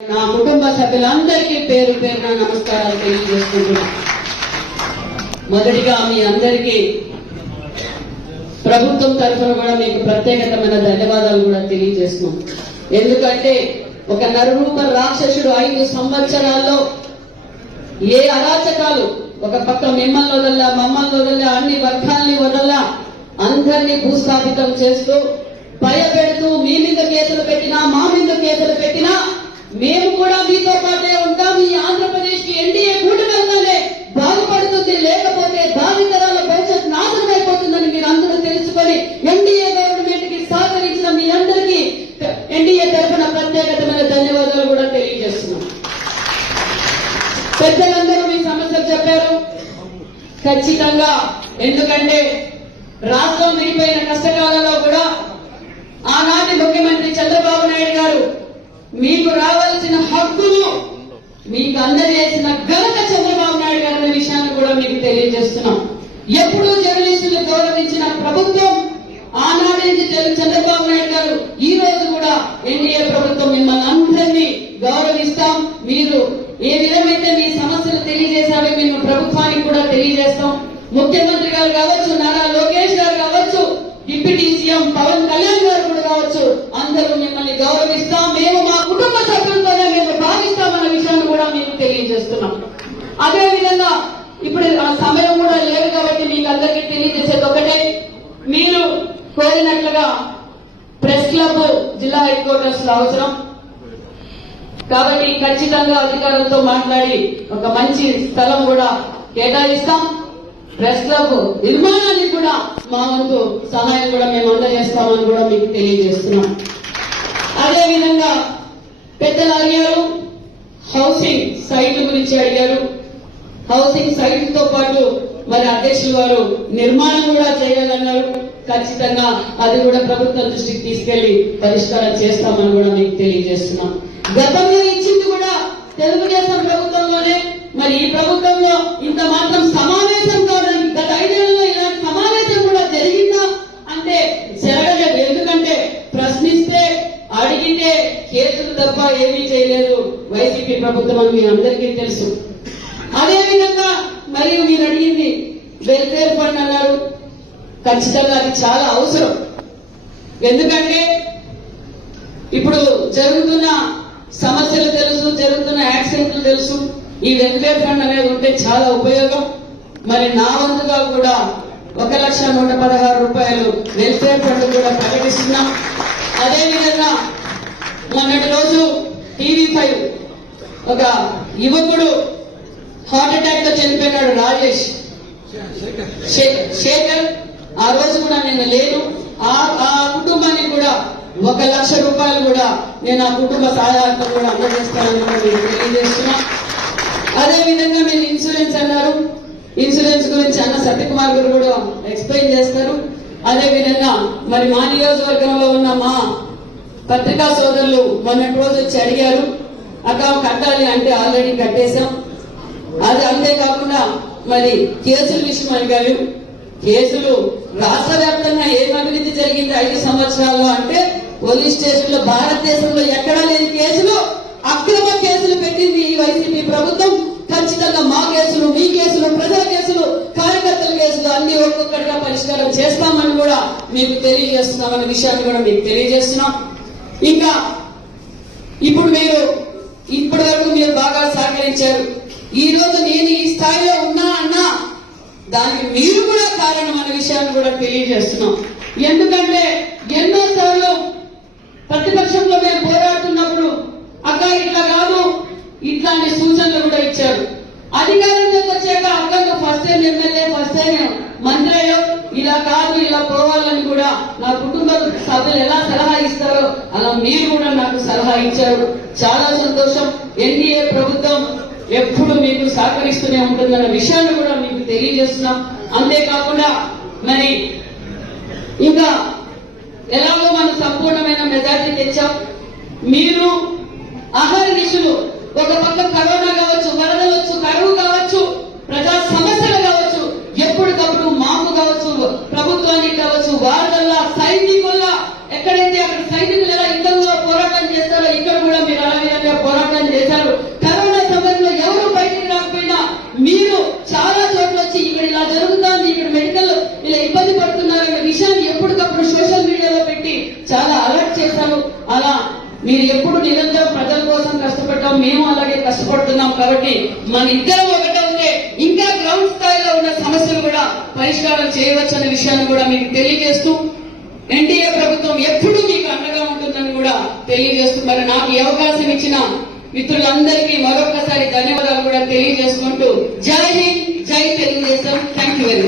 నా కుటుంబ సభ్యులందరికీ పేరు పేరున నమస్కారాలు తెలియజేసుకుంటున్నాను. మొదటిగా మీ అందరికీ ప్రభుత్వం తరఫున కూడా మీకు ప్రత్యేకమైన ధన్యవాదాలు కూడా తెలియజేస్తున్నాం. ఎందుకంటే ఒక నరరూప రాక్షసుడు 5 సంవత్సరాల్లో ఏ అరాచకాలు, ఒక పక్క మిమ్మల్ని వదల్లా, మమ్మల్ని వదల్లా, అన్ని వర్గాల్ని వదల్లా, అందరినీ భూస్థాపితం చేస్తూ భయపెడుతూ మీ మీద కేసులు పెట్టినా, మా మీద కేసులు పెట్టినా మేము కూడా మీతో పాటే ఉంటాం. ఈ ఆంధ్రప్రదేశ్ కి ఎన్డీఏ కూటమి వల్లనే బాగుపడుతుంది, లేకపోతే భావితరాల భవిష్యత్ నాశనం అయిపోతుందని మీరు అందరూ తెలుసుకొని ఎన్డీఏ గవర్నమెంట్ కి సహకరించిన మీ అందరికీ ఎన్డీఏ తరఫున ప్రత్యేకమైన ధన్యవాదాలు కూడా తెలియజేస్తున్నాం. పెద్దలందరూ మీ సమస్యలు చెప్పారు. ఖచ్చితంగా, ఎందుకంటే రాష్ట్రం విడిపోయిన కష్టకాలంలో కూడా ఆనాటి ముఖ్యమంత్రి చంద్రబాబు నాయుడు గారు మీకు రావాల్సిన హక్కులు మీకు అందజేసిన ఘనత చంద్రబాబు నాయుడు గారి అనే విషయాన్ని కూడా మీకు తెలియజేస్తున్నాం. ఎప్పుడూ జర్నలిస్టులు గౌరవించిన ప్రభుత్వం ఆనాటి చంద్రబాబు నాయుడు గారు ఈ రోజు కూడా ఎన్డీఏ ప్రభుత్వం మిమ్మల్ని అందరినీ గౌరవిస్తాం. మీరు ఏ విధమైతే మీ సమస్యలు తెలియజేశారో మేము ప్రభుత్వానికి కూడా తెలియజేస్తాం. ముఖ్యమంత్రి గారు కావచ్చు, నారా లోకేష్ గారు కావచ్చు, డిప్యూటీ సీఎం పవన్ కళ్యాణ్ గారు కూడా కావచ్చు, అందరూ మిమ్మల్ని గౌరవిస్తాం. మేము మా కుటుంబ సభ్యులతోనే మేము భావిస్తామన్న విషయాన్ని కూడా మీకు తెలియజేస్తున్నాం. అదేవిధంగా ఇప్పుడు ఆ సమయం కూడా లేదు కాబట్టి మీకు అందరికీ తెలియజేసేది ఒకటే, మీరు కోరినట్లుగా ప్రెస్ క్లబ్ జిల్లా హెడ్ క్వార్టర్స్ లో అవసరం కాబట్టి ఖచ్చితంగా అధికారులతో మాట్లాడి ఒక మంచి స్థలం కూడా కేటాయిస్తాం. ప్రెస్ క్లబ్ నిర్మాణాన్ని కూడా మా వంతు సహాయం కూడా మేము అందజేస్తామని కూడా మీకు తెలియజేస్తున్నాం. అదేవిధంగా పెద్దలు అడిగారు, హౌసింగ్ సైట్ గురించి అడిగారు. హౌసింగ్ సైట్ తో పాటు మరి అధ్యక్షులు వారు నిర్మాణం కూడా చేయాలన్నారు. ఖచ్చితంగా అది కూడా ప్రభుత్వం దృష్టికి తీసుకెళ్లి పరిష్కారం చేస్తామని కూడా మీకు తెలియజేస్తున్నాం. గతంలో ఇచ్చింది కూడా తెలుగుదేశం ప్రభుత్వంలోనే, మరి ఈ ప్రభుత్వంలో ఇంత మాత్రం సమావేశం కావడానికి గత 5 ఏళ్లలో ఇలాంటి సమావేశం కూడా జరిగిందా అంటే జరగలేదు. ఎందుకంటే ప్రశ్నిస్తే అడిగితే కేసులు తప్ప ఏమీ చేయలేదు వైసీపీ ప్రభుత్వం అని మీ అందరికీ తెలుసు. అదేవిధంగా మరియు మీరు అడిగింది వెల్ఫేర్ ఫండ్ అన్నారు. ఖచ్చితంగా అది చాలా అవసరం. ఎందుకంటే ఇప్పుడు జరుగుతున్న సమస్యలు తెలుసు, జరుగుతున్న యాక్సిడెంట్లు తెలుసు. ఈ వెల్ఫేర్ ఫండ్ అనేది ఉంటే చాలా ఉపయోగం. మరి నా వంతుగా కూడా 1,116,000 రూపాయలు వెల్ఫేర్ ఫండ్ కూడా ప్రకటిస్తున్నాం. అదేవిధంగా మొన్నటి రోజు TV5 ఒక యువకుడు హార్ట్ అటాక్ తో చనిపోయినాడు, రాజేష్ శేఖర్. ఆ రోజు కూడా నేను లేను. ఆ కుటుంబానికి కూడా 1,00,000 రూపాయలు కూడా నేను ఆ కుటుంబ సహాయార్థం కూడా అందజేస్తానని కూడా మీకు తెలియజేస్తున్నా. అదేవిధంగా మీరు ఇన్సూరెన్స్ అన్నారు. ఇన్సూరెన్స్ గురించి అన్న సత్యకుమార్ గారు కూడా ఎక్స్ప్లెయిన్ చేస్తారు. అదేవిధంగా మరి మా నియోజకవర్గంలో ఉన్న మా పత్రికా సోదరులు మొన్నటి రోజు వచ్చి అడిగారు, అక్క కట్టాలి అంటే ఆల్రెడీ కట్టేశాం. అది అంతేకాకుండా మరి కేసుల విషయం అడిగారు. కేసులు రాష్ట్ర వ్యాప్తంగా ఏం అభివృద్ధి జరిగింది 5 సంవత్సరాల్లో అంటే పోలీస్ స్టేషన్లో భారతదేశంలో ఎక్కడా లేని కేసులు, అక్రమ కేసులు పెట్టింది ఈ వైసీపీ ప్రభుత్వం. ఖచ్చితంగా మా కేసులు, మీ కేసులు, ప్రజల కేసులు, కార్యకర్తల కేసులు అన్ని ఒక్కొక్కటిగా పరిష్కారం చేస్తామని కూడా మీకు తెలియజేస్తున్నామన్న విషయాన్ని కూడా మీకు తెలియజేస్తున్నాం. ఇంకా ఇప్పుడు మీరు ఇప్పటి వరకు మీరు బాగా సహకరించారు. ఈ రోజు నేను ఈ స్థాయిలో ఉన్నా అన్నా దానికి మీరు కూడా కారణం అనే విషయాన్ని కూడా తెలియజేస్తున్నాం. ఎందుకంటే ఎన్నోసార్లు ప్రతిపక్షంలో మేము పోరాడుతున్నప్పుడు అక్క ఇట్లా కాదు, ఇట్లాంటి సూచనలు కూడా ఇచ్చారు. అధికారంలోకి వచ్చాక అక్కగా first time MLA, first time మంత్రి అయ్యో, ఇలా కాదు ఇలా పోవాలని కూడా నా కుటుంబ సభ్యులు ఎలా సలహా ఇస్తారో అలా మీరు కూడా నాకు సలహా ఇచ్చారు. చాలా సంతోషం. ఎన్డీఏ ప్రభుత్వం ఎప్పుడు మీకు సహకరిస్తూనే ఉంటుందన్న విషయాన్ని కూడా మీకు తెలియజేస్తున్నాం. అంతేకాకుండా మరి ఇంకా ఎలాగో మనం సంపూర్ణమైన మెజార్టీ తెచ్చాం. మీరు అహర్నిశలు ఒక పక్క కరోనా కావచ్చు, వరదలు వచ్చు, కరువు కావచ్చు, ప్రజా సమస్యలు కావచ్చు, ఎప్పటికప్పుడు మాకు కావచ్చు, ప్రభుత్వానికి కావచ్చు, వారిదల్లా సైనికుల్లా ఎక్కడైతే అక్కడ సైనికులు ఎలా యుద్ధంలో పోరాటం చేస్తారో ఇక్కడ కూడా మీరు అలా పోరాటం పోరాటం చేశారు. కరోనా సమయంలో ఎవరు బయటికి రాకపోయినా మీరు చాలా చోట్ల వచ్చి ఇక్కడ ఇలా జరుగుతుంది, ఇక్కడ మెడికల్ ఇలా ఇబ్బంది పడుతున్నారనే విషయాన్ని ఎప్పటికప్పుడు సోషల్ మీడియాలో పెట్టి చాలా అలర్ట్ చేశారు. అలా మీరు ఎప్పుడు నిరంతరం ప్రజల కోసం కష్టపడ్డాం, మేము అలాగే కష్టపడుతున్నాం. కాబట్టి మన ఇద్దరం ఒకటవుతే ఇంకా గ్రౌండ్ స్థాయిలో ఉన్న సమస్యలు కూడా పరిష్కారం చేయవచ్చనే విషయాన్ని కూడా మీకు తెలియజేస్తూ ఎన్డీఏ ప్రభుత్వం ఎప్పుడూ మీకు అండగా ఉంటుందని కూడా తెలియజేస్తూ మరి నాకు ఈ అవకాశం ఇచ్చిన మిత్రులందరికీ మరొకసారి ధన్యవాదాలు కూడా తెలియజేసుకుంటూ జై హింద్, జై Telugu Desam. Thank you very much.